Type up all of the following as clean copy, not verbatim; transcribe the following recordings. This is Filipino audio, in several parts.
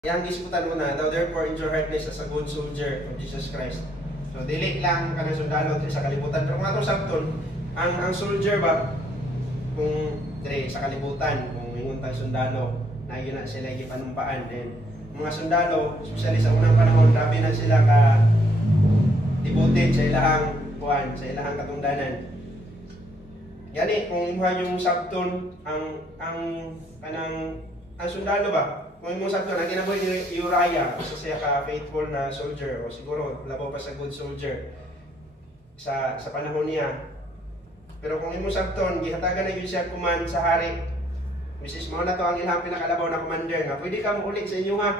Yang gisikutan mo na, thou therefore endure hardness as a good soldier of Jesus Christ. So, dili lang ka ng sundalo sa kalibutan. Pero kung atong sabton, ang soldier ba, kung dire sa kalibutan, kung inguntang sundalo, na yun na sila ipanumpaan. Then, mga sundalo, especially sa unang panahon, grabe na sila ka devoted sa ilahang buwan, sa ilahang katungdanan. Yani, kung imuha yung sabton, ang sundalo ba, kung mo sakto na kinabuhi ni Uriah, isa siya ka faithful na soldier o siguro labaw pa sa good soldier sa panahon niya. Pero kung imo sakton gihatagan na gyud siya kuman sa hari. Mrs. Mao na to ang ilang pinakalabaw na commander nga pwede ka mo ulit sa inyo ha.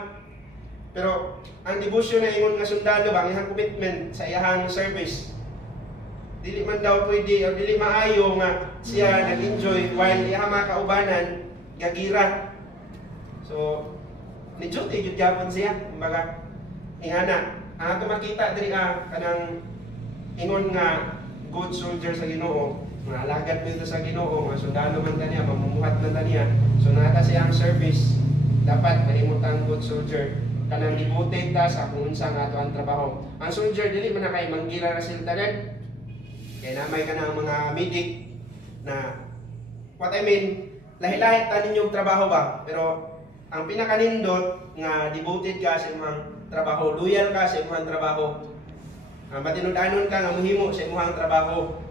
Pero ang debosyon na ingon nga sundalo ba, ang iyang commitment sa iyang service, dili man daw pwede o dili maayo nga siya nag-enjoy while iyang mga kaubanan gagira. So, ni-duty yun gyapon siya. Kumbaga, ingana. Ang ato makita diri kanang ingon nga good soldier sa Ginoo, nga alagad mo ito sa Ginoo, nga sundalo man taniya, mamumuhat man taniya. So, nata siyang service, dapat mahimutang good soldier. Kanang devoted ta sa kung unsa nga ato ang trabaho. Ang soldier, dili man na kay manggira na sila tanan. Kaya namay ka ng mga medic na, what I mean, lahi-lahi ta ninyong trabaho ba? Pero, ang pinakanindot nga devoted ka sa imong trabaho, loyal ka sa imong trabaho. Matinud-anon ka nga mohimo sa imong trabaho.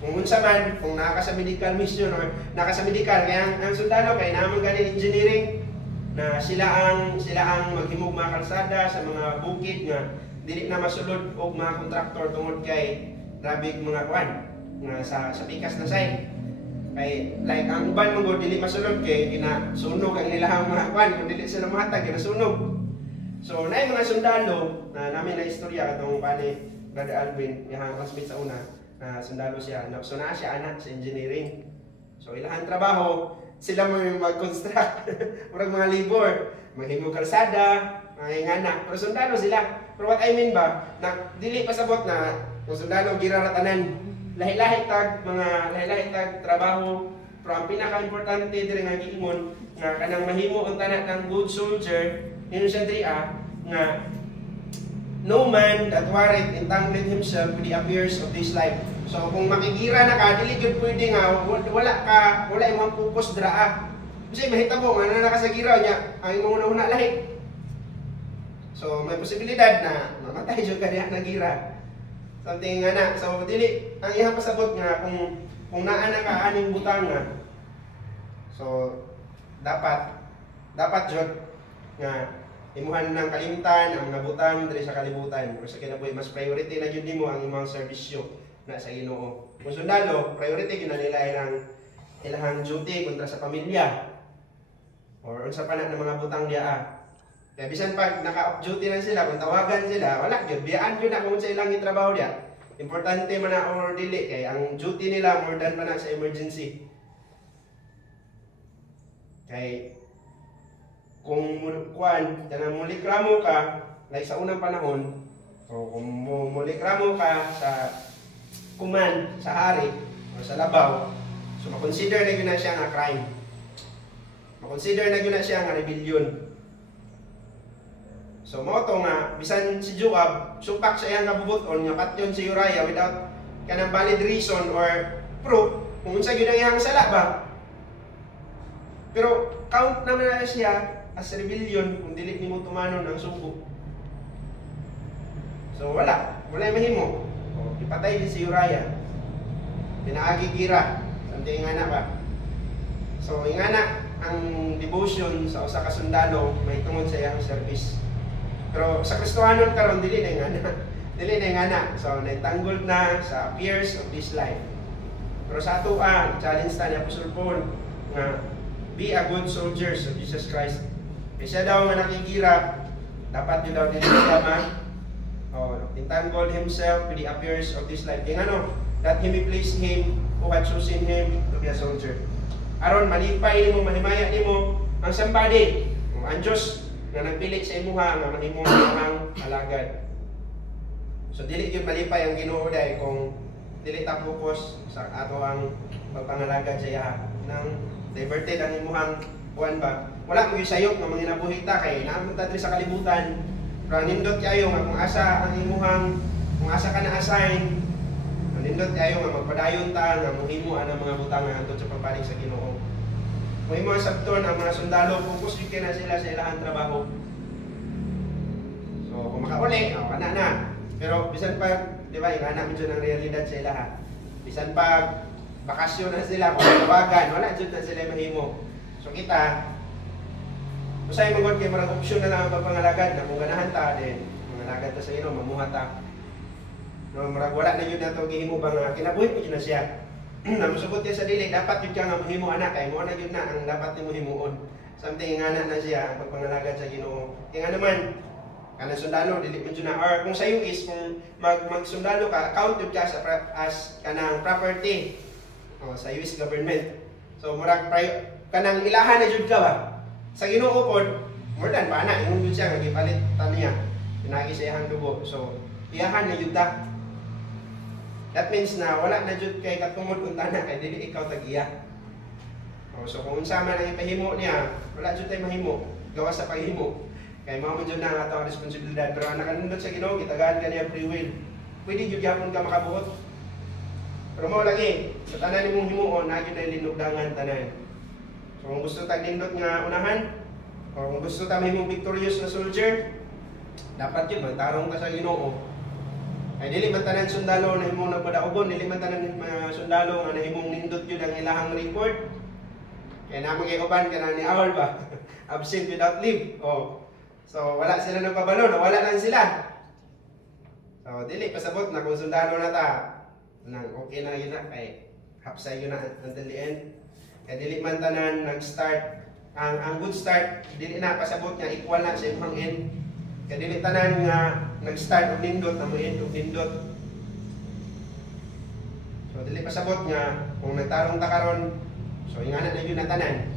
Kung unsa man, kung naka sa medical mission or naka sa medical, kaya ang sundalo kay naman gani engineering na sila ang maghimog mga kalsada sa mga bukid nga dili na masulod og mga kontraktor tungod kay rabig mga kwan nga sa pikas na side. Kay like ang uban mo dili masulod kay ginasunog ang ilahang mga kwan kung dili sila mahatag ginasunog. So naay mga sundalo na namin na istorya katong pani Brother Alvin yang classmate sa una na sundalo siya. So naa siya anak sa engineering. So ilahang trabaho sila mo mag-construct murag mga labor, maghimo kalsada, mga ingana. Pero sundalo sila. Pero what I mean ba na dili pasabot na kung sundalo giraratanan. Lahi-lahi tag trabaho, pero ang pinaka-importante diri nga giingon nga kanang mahimo ang tanan ng good soldier, ino siya diri nga no man that warrant entangled himself with the affairs of this life. So kung makigira na ka, dili gyud pwede nga wala imong focus dira Kasi mahitabo nga na nakasagira niya ang imong una-una lahi. So may posibilidad na mamatay jud ka diha nagira. Something nga na. So, dili, ang iyang pasabot nga, kung naa na ka aning butanga, so, dapat jud nga, imuhan ng kalimtan, ang mga butang diri sa kalibutan. Pero sa kinabuhi, mas priority na jud nimo ang imong serbisyo na sa Ginoo. Kung sundalo, priority yun na nila ilang duty kontra sa pamilya. Or unsa pa na ng mga butang diya. Kaya bisan pag naka-off duty na sila, kung tawagan sila, wala yun. Biyaan yun na kung sa ilang itrabaho niya. Importante man na or dili. Kaya ang duty nila more than pa na sa emergency. Kaya kung mulikramo ka, like sa unang panahon, o kung mulikramo ka sa kuman, sa hari, o sa labaw, so makonsider na yun na siya nga crime. Makonsider na yun na siya nga rebellion. So mo to nga bisan si Joab supak sa iyang nabubuton nga patyon si Uriah without kanang valid reason or proof kung unsa gyud ang iyang sala ba. Pero count naman na siya as rebellion kung dili nimo tumanon ang sugo. So wala mahimo. O ipatay din si Uriah. Pinaagi gira samtang ingana ba. So ingana ang devotion sa usa ka sundalo may tungod sa iyang service. Pero sa Kristohanon karon dili na ingana. So naitanggol na sa affairs of this life. Pero sa ato challenge ta ni Apostle Paul nga be a good soldiers of Jesus Christ. Siya daw nga nakigira, dapat yun daw dili siya entangled himself with the affairs of this life. Kaya that he may please him who had chosen him to be a soldier. Aron malipay nimo, mahimaya nimo ang somebody, ang Diyos na nagpili sa imuha nga mahimong ang alagad. So dili gyud malipay ang Ginoo dai kung dili ta focus sa ato ang pagpangalagad sa iya nang diverted ang imuhang buwan ba wala mo sayop nga mga nabuhita kay naamon ta diri sa kalibutan. Pero nindot kayo nga kung asa ang imuhang, kung asa ka na-assign, nindot kayo nga magpadayon ta nga mohimo ang mga butang nga hangtod sa pagpalig sa Ginoo. Kung imo sabton ang mga sundalo, focus gyud na sila sa ilahang trabaho. So kung makauli, kana na. Pero bisan pag, di ba, ingana medyo ng realidad sa ilaha. Bisan pag bakasyon na sila, kung tawagan, wala jud na sila mahimo. So kita, usay magod kay marang opsyon na lang ang pagpangalagad na kung ganahan ta din, mangalagad ta sa ino, mamuhat ta. No, marag wala na yun na ito gihimo ba nga kinabuhi mo yun na siya. Namusubot niya sa dili, dapat yun ka nga mahimo anak, kay mo na yun na ang dapat ni mo himuon. Something nga na siya ang pagpangalagad sa Ginoo. Kaya nga naman, kanang sundalo, dili mo yun na, or kung sa'yo is, kung magsundalo ka, count yun ka as kanang property sa US government. So, murag kanang ilahan na yun ka ba? Sa Ginoo pod, more than pa na, ingon yun siya, nagipalit niya, pinagi sa iyang dugo. So, iyahan na yun ta. That means na wala na jud kay katungod kung tana kay dili ikaw tag-iya. So kung unsa man ang ipahimo niya, wala jud tay mahimo gawa sa paghimo. Kay mao man jud na ang atong responsibilidad. Pero ang nakanindot sa Ginoo, gitagaan kaniya free will. Pwede jud gyapon ka makabuot. Pero mao lagi, sa tanan nimong himuon, na gyud ay linugdangan tanan. So kung gusto tag nindot nga unahan, o kung gusto ta mahimong victorious na soldier, dapat yun magtarong ka sa Ginoo. Ay dili man tanan sundalo na himong nagpadaogon, dili man tanan mga sundalo nga nahimong nindot yun ang ilahang record. Kaya naman kay uban ka na ni Awal ba? Absent without leave. Oh. So wala sila nagpabalo, wala lang sila. So dili pasabot na kung sundalo na ta, nang okay na yun na, kay hapsay yun na until the end. Kaya dili man tanan nag-start, ang good start, dili na pasabot nga equal na sa imong end. Kaya dili tanan nga nag-start og nindot na mo end og nindot. So dili pasabot nga kung nagtarong ta karon, so ingana na yun na tanan.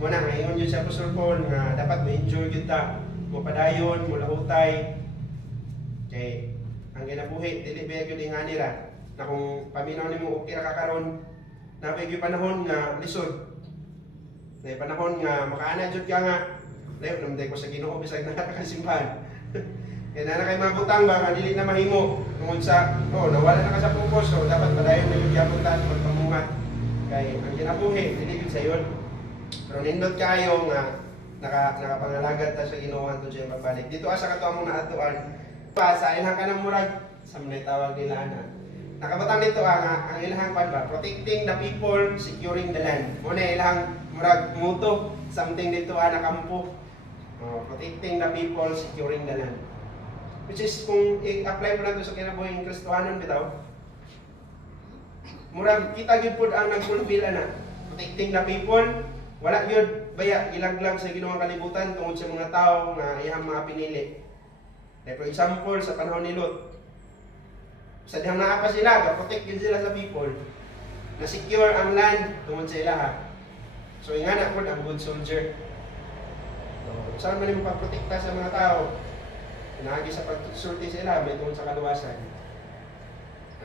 Muna nga ingon yun sa Apostol Paul nga dapat ma-enjoy yun ta, mo padayon, mo lahutay. Kay ang ginabuhi dili ba gyud ingani ra na kung paminaw nimo okay ra ka karon, nabay gyud panahon nga lisod. Nay panahon nga makaana jud ka nga layo namday ko sa Ginoo bisag nakakasimbahan. Kaya na kay mga butang ba nga dili na mahimo tungod sa nawala na ka sa focus, so dapat padayon na yung gyapon ta magpamuhat. Kay ang ginabuhi dili gyud sayon. Pero nindot kayo nga nakapangalagad ta sa Ginoo antud siya pagbalik. Dito asa kato among naatuan. Pa sa ilahang kanang murag sa manay tawag nila na. Nakabutang dito nga ang ilahang ba, protecting the people, securing the land. Muna ilahang murag muto, something dito nakampo. Protecting the people, securing the land. Which is, kung i-apply po natin sa kinabuhing Kristohanon bitaw, murag kita gyud pud ang nagfulfill ana. Protecting the people, wala gyud baya ilaglag sa Ginoong kalibutan tungod sa mga tao nga iyang mga pinili. Like for example, sa panahon ni Lot, sa dihang naa pa sila, ga-protect gyud sila sa people, na secure ang land tungod sa ilaha. So ingana pud ang good soldier. Saan man mo paprotekta sa mga tao, pinagi sa pagsulti sila, may tungkol sa kaluwasan.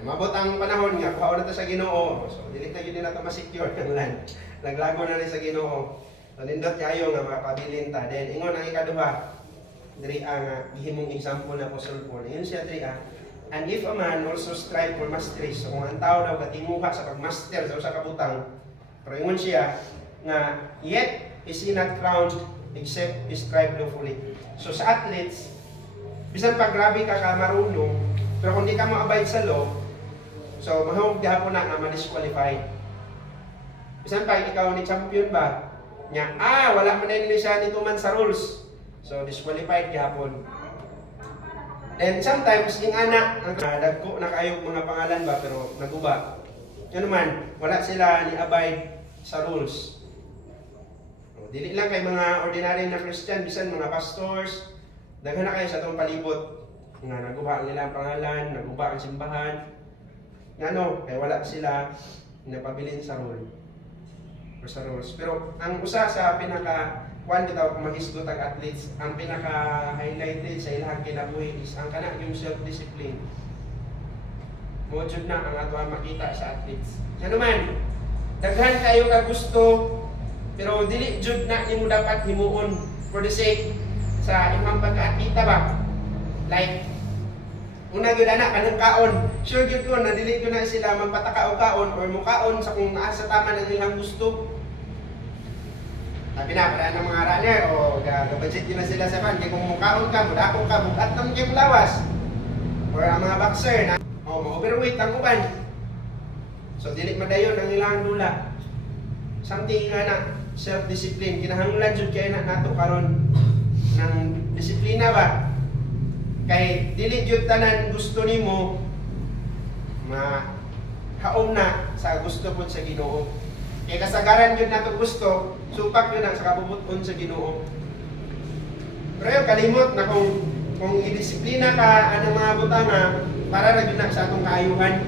Mabot ang panahon nga, kuhaon na ito sa Ginoo. So, dilit na yun nila ito masecure ng land. Naglago na rin sa Ginoo. So, nindot kayo nga makapabilin ta. Then, ingon ang ikaduha, diri ang gihimong example na Apostle Paul. Yun siya diri and if a man also strive for mastery, so kung ang tao daw katimuha sa pagmaster sa usa ka butang, pero ingon siya nga, yet is he not crowned except he strive lawfully. So sa athletes, bisan pag grabe ka marunong, pero kung di ka ma-abide sa law, so mahawag gihapon na ma-disqualified. Bisan pag ikaw ni champion ba, nya wala man na siya nito man sa rules, so disqualified gihapon. And sometimes yung anak, dagko na kayo mga pangalan ba, pero naguba. Yan naman, wala sila ni abide sa rules. Dili lang kay mga ordinary na Christian, bisan mga pastors, daghan na kayo sa itong palibot. Nga naguba nila ang pangalan, naguba ang simbahan. Nga kaya wala sila napabilin sa rule. Or sa rules. Pero ang usa sa pinaka-kuan bitaw kung mahisgot ang athletes, ang pinaka-highlighted sa ilang kinabuhi is ang kana yung self-discipline. Mojud na ang ato makita sa athletes. Nga naman, daghan kayo ka gusto Pero dili jud na nimo dapat himuon for the sake sa imong pagkakita ba. Like una gyud ana kanang kaon, sure gyud ko na dili ko na sila magpataka og kaon or mukaon sa kung naa sa tama ng ilang gusto. Sabi na para ng mga runner o ga-budget yun na sila sa van, kaya kung mukaon ka, mudakong ka, bukat ng kayo lawas. Or ang mga boxer na ma-overweight ang uban. So dili madayon ang ilang dula. Something nga na self-discipline, kinahanglan jud kay na nato karon ng disiplina ba. Kay dili jud tanan gusto nimo haom na sa gusto pud sa Ginoo. Kaya kasagaran yun nato gusto, supak yun ang sa kabubuton sa Ginoo. Pero yung kalimot na kung i-disiplina ka anong mga butanga, para na yun na sa atong kaayuhan.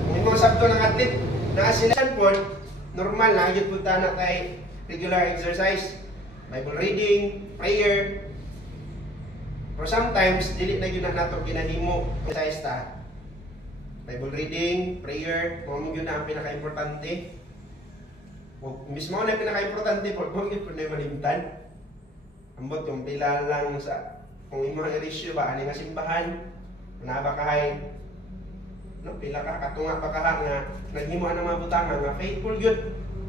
Kung yung mga sabto ng atlet, na sila po, normal na yun punta na tayo regular exercise, Bible reading, prayer. Pero sometimes, dili na yun na nato ginahimo exercise ta. Bible reading, prayer, kung yun na ang pinaka-importante. Mismo na yung pinaka-importante, kung yun po na yung malimtan. Ambot yung pila lang sa, kung yung mga irisyo ba, ano nga simbahan, na ba kahay, no, pila ka, katunga pa kaha nga, naghimo ang mga butanga, nga faithful yun,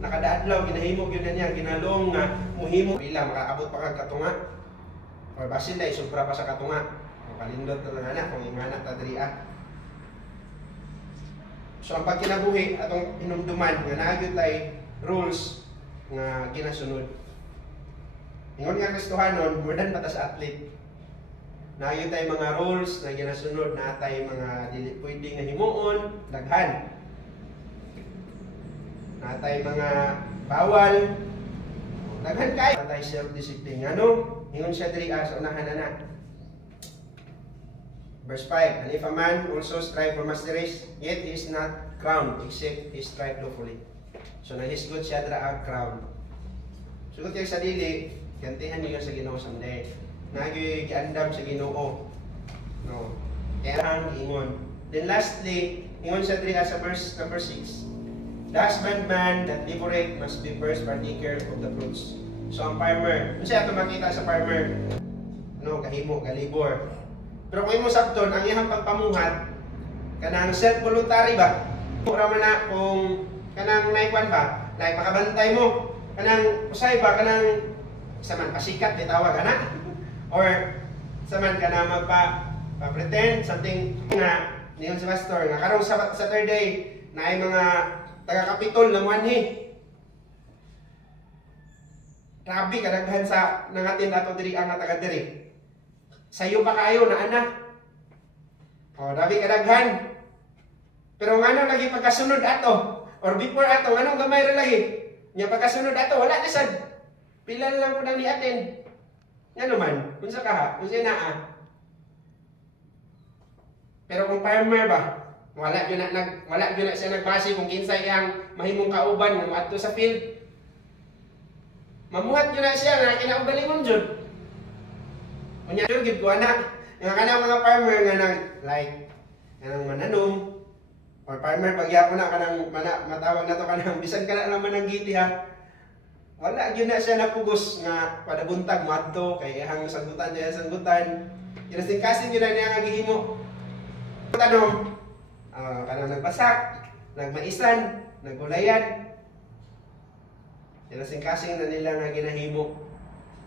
nakadaadlaw, ginahimo yun na niya, ginalong nga, muhimo, pila, makaabot pa kag katunga. Or basin na, isubra pa sa katunga. Kalindot na lang anak, kung yung anak tadriya. So ang pagkinabuhi atong hinumduman nga naagyo tay rules nga ginasunod. Ingon nga Kristohanon, more than patas athlete. Naagyo tay mga rules na ginasunod na tay mga dili pwede nga himuon, daghan. Na tay mga bawal, daghan kay tay self-discipline. Ngano? Ingon siya diri sa unahan na. Verse 5, and if a man also strive for masteries, yet he is not crowned, except he strive lawfully. So nahisgot siya dra ang crown. Sugot kayo sa dili, gantihan niyo sa Ginoo someday. Nagyoy giandam sa Ginoo. No. Kaya ang ingon. Then lastly, ingon siya diri sa verse number 6. The husbandman that laboreth must be first partaker of the fruits. So ang farmer, ano siya ito makita sa farmer? No, kahimo, galibor. Pero kung imo sabton ang iyang pagpamuhat kanang self-voluntary ba? Mura man na kung kanang naikwan ba? Like makabantay mo kanang usay ba kanang saman pasikat bitawag ana? Or saman kana magpa-pretend something nga niyon si pastor nga karong Saturday na ay mga taga-kapitol ng wanhi. Grabe kadaghan sa nangatin ato diri ang taga diri. Sayo pa kayo na anak. O, dabi kadaghan. Pero nga nang lagi pagkasunod ato, or before ato, nga nang gamay rin lagi. Nga pagkasunod ato, wala na sad. Pila lang po nang ni-attend. Nga naman, kung sa kaha, kung siya naa. Pero kung farmer ba, wala yun na siya nagbase kung kinsa iyang mahimong kauban nga ato sa field. Mamuhat yun na siya nga kinaugalingon dyan. Kunya jud gid ko ana, nga kanang mga farmer nga nang like kanang mananom or farmer pagyapon na kanang matawag nato kanang bisan kana lang mananggiti ha. Wala gyud na siya napugos nga padabuntag moadto kay ihang sanggutan diya sanggutan. Kinasing-kasing gyud na niya nga gihimo. Tanong, kanang nagbasak, nagmaisan, naggulayan. Kinasing-kasing na nila nga ginahimo.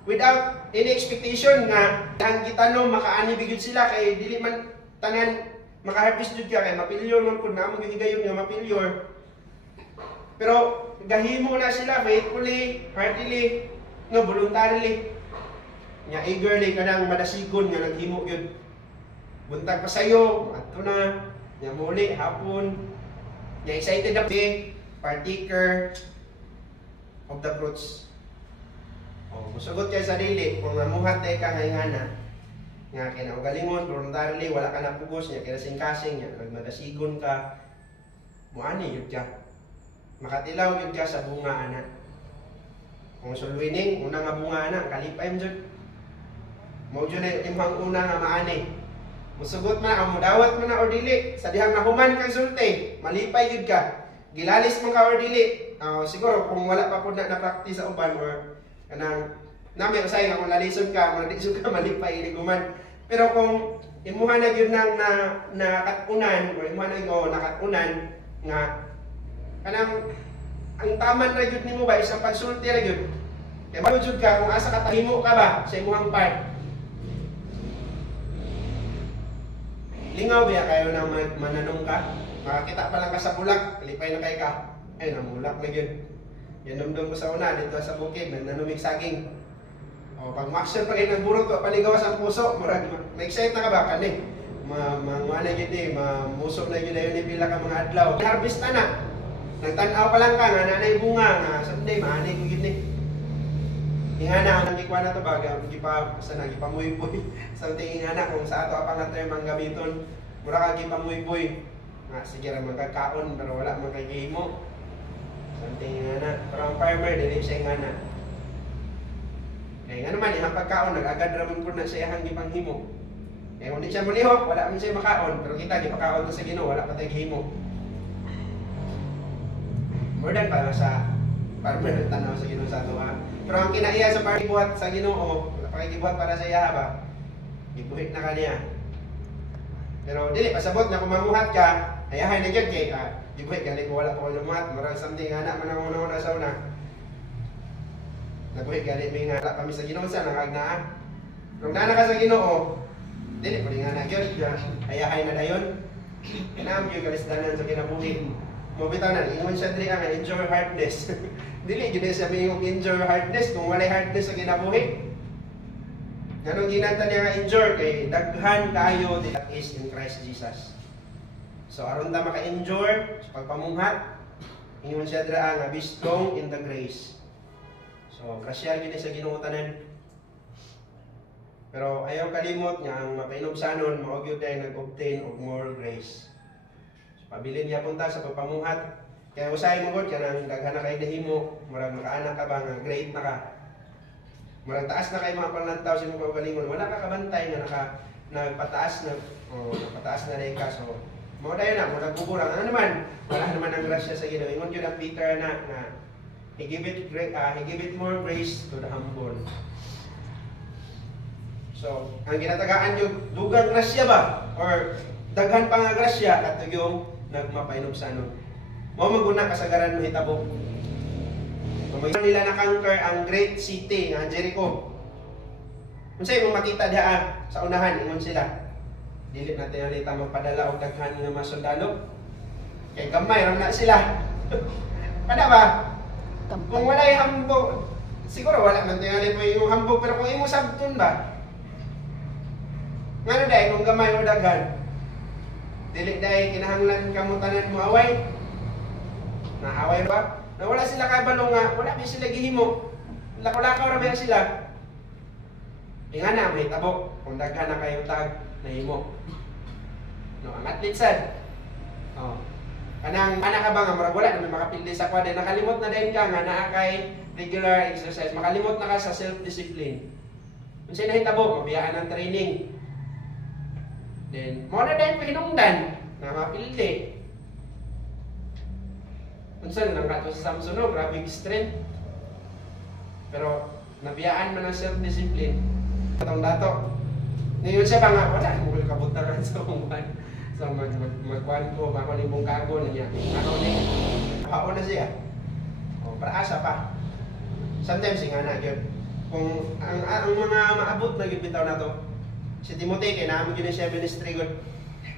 Without any expectation nga ang gitanong makaani bigud sila kay dili man tanan makaharvest jud ka kay mapilyor man pud na mo gihigayon nga mapilyor. Pero gahimo na sila faithfully, heartily, no voluntarily. Nya eagerly kanang madasigon nga naghimo gyud. Buntag pa sayo, adto na, nya muli hapon. Nya excited na be partaker of the fruits. Musugot kayo sa dili, kung namuhat tayo ka ngayngana, nga kinaugalingon, voluntarily, wala ka napugos, nga kinasing-kasing, nga nagmadasigon ka, muani yun ka. Makatilaw yun ka sa bunga, ana. Kung sulwining, una nga bunga, ana, kalipay mo dyan. Mo dyan na imang una nga maani. Musugot man, ang mudawat mo na or dili, sa dihang nahuman kang sulti, malipay yun ka. Gilalis mo ka or dili, siguro kung wala pa po na-practice sa uban or kanang nami usay nga kung nalisod ka, lisod ka malipay liguman. Pero kung imuha na gyud nang nakatunan or imuha na gyud nakatunan nga kanang ang taman ra gyud nimo ba isang pagsulti ra gyud. Kay bago jud ka kung asa ka tahimo ka ba sa imong part. Lingaw ba kayo nang mananong ka? Makakita pa lang ka sa bulak, lipay na kay ka. Ay namulak na gyud. Yan dumdum ko sa una dito sa bukid nananumig saging. O pag maksyon pa kayo nagburot ko paligawas ang puso, ma-excite na ka ba kani? Mga gyud ni, mamusok na gyud ayon ni pila ka mga adlaw. Harvest na. Nagtan-aw pa lang ka nga nanay bunga nga someday maani ko gyud ni. Ingana ang gikuha na to baga, gipa sa nagipamuy-buy. Something ingana kung sa ato apang nga term ang gamiton, mura ka gipamuy-buy. Nga sige ra magkakaon pero wala man kay gihimo. Something ingana, pero ang farmer dili siya ingana. Kaya nga naman, yung pagkaon, nag-agad raman po na sa iyang gipanghimo. Kaya kung di siya mulihok, wala man siya makaon. Pero kita, gipakaon to sa Ginoo, wala pa tayo gihimo. More than para sa farmer, tanaw sa Ginoo sa ato ha. Pero ang kinaiya sa pagkibuhat sa Ginoo, wala pa kibuhat para sa iya ba? Gibuhit na kaniya. Pero dili, pasabot na kung mamuhat ka, ayahay na dyan kay gibuhit ka, wala pa ko lumuhat. Marang something, anak man ang una-una sa una. Nabuhi gali may nga kami sa Ginoo sa nakagnaa. Kung nana ka sa Ginoo, dili pud nga na gyud ayahay na dayon. Kanam gyud kalisdanan sa kinabuhi. Mo bitaw na ingon siya diri ang enjoy hardness. Dili gyud siya mingong enjoy hardness kung walay hardness sa kinabuhi. Ganong ginanta niya nga enjoy kay daghan kayo that is in Christ Jesus. So aron ta maka-enjoy sa pagpamunghat, ingon siya dira nga be strong in the grace. So, krasya gini sa Ginoo tanan. Pero ayaw kalimot nga ang mapainobsanon mao gyud ay nag-obtain og more grace. So, pabilin niya punta sa pagpamuhat. Kaya usay mo gud kanang daghan na kay nahimo, murag makaanak ka ba nga great na ka. Murag taas na kay mga panlantaw sa imong kaugalingon, wala ka kabantay nga nagpataas na napataas na dai ka. So, mao dayon na mo nagbuburang. Ano naman? Wala naman ang grasya sa Ginoo. Ingon gyud ang Peter na He give it more grace to the humble. So, ang ginatagaan yung dugang grasya ba? Or daghan pa nga grasya at yung nagmapainom-sanon. Mao maguna kasagaran mo hitabo. May nila na-conquer ang great city nga Jericho. Kung sa'yo mong makita diha sa unahan, ingon sila. Dili natin alita magpadala o daghan nga mga sundalo. Kaya gamay, ram na sila. Kada ba? Kung wala yung hambog, siguro wala man tingali mo yung hambog, pero kung imo sabton ba? Ngano dahil kung gamay o daghan? Dili dahil kinahanglan kamutanan mo away? Naaway ba? Na wala sila kabalo nga, wala ba sila gihimo? Lakaw-lakaw ra sila. Inga na, may tabo. Kung daghan na kayo tag, nahimo. No, ang athlete sad. Oh. Kanang anak ka ba nga murag wala na may makapildi sa kwade, nakalimot na din ka nga naa kay regular exercise, makalimot na ka sa self-discipline. Unsay nahitabo, mabiyaan ang training. Then mo na din pahinungdan na mapildi. Unsa nang kato sa Samson, grabe strength. Pero nabiyaan man ang self-discipline. Katong dato. Ngayon siya ba nga wala mo kabutaran sa kumban. So magkuhan ko, ako ni mong kago na niya. Ako ni, ako na siya. O, para asa pa. Sometimes, nga na yun. Kung ang mga maabot na yun bitaw na to, si Timothy, kaya namin yun siya ministry good.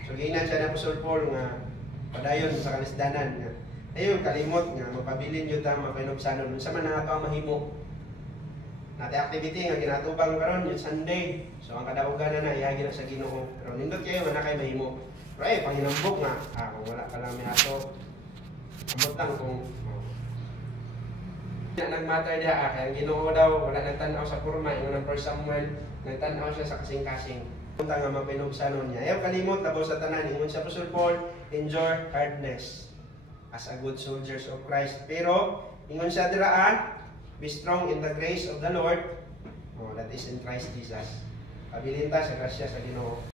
So, ginan siya na Apostle Paul nga, padayon sa kalisdanan nga. Ayun, kalimot nga, mapabilin yun ta, mapinobsanon. Sa man na ito ang mahimo. Nati activity nga ginatubang karon yung Sunday. So, ang kadaugan na ihagi na sa Ginoo. Pero nindot kayo, man na kayo mahimo. Pero ay, panghinambok nga, kung wala ka lang may ato, ambot lang kung nagmatter diha, kaya ang Ginoo daw, wala nagtanaw sa kurma, yung ng 1 Samuel, nagtanaw siya sa kasing-kasing. Punta nga mapinubsanon niya. Ayaw kalimot, tabaw sa tanan, ingon sa Apostle Paul, endure hardness as a good soldiers of Christ. Pero, ingon siya diraan, be strong in the grace of the Lord, that is in Christ Jesus. Pabilin ta sa grasya sa Ginoo.